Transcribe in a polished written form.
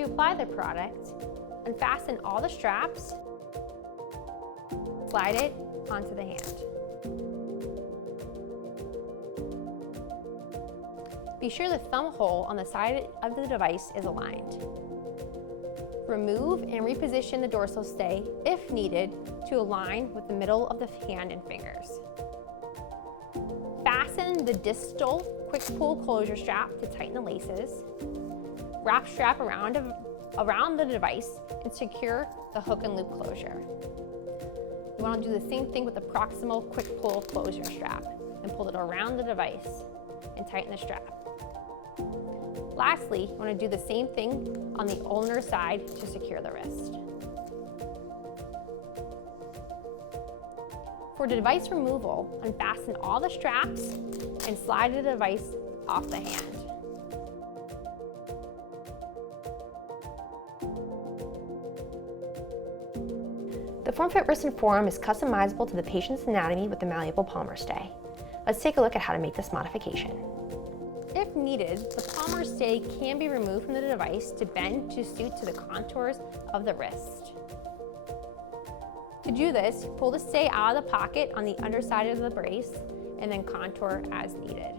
To apply the product, unfasten all the straps, slide it onto the hand. Be sure the thumb hole on the side of the device is aligned. Remove and reposition the dorsal stay, if needed, to align with the middle of the hand and fingers. Fasten the distal quick pull closure strap to tighten the laces. Wrap strap around the device and secure the hook and loop closure. You want to do the same thing with the proximal quick pull closure strap and pull it around the device and tighten the strap. Lastly, you want to do the same thing on the ulnar side to secure the wrist. For device removal, unfasten all the straps and slide the device off the hand. The Formfit Wrist Forearm is customizable to the patient's anatomy with the malleable palmar stay. Let's take a look at how to make this modification. If needed, the palmar stay can be removed from the device to bend to suit to the contours of the wrist. To do this, pull the stay out of the pocket on the underside of the brace and then contour as needed.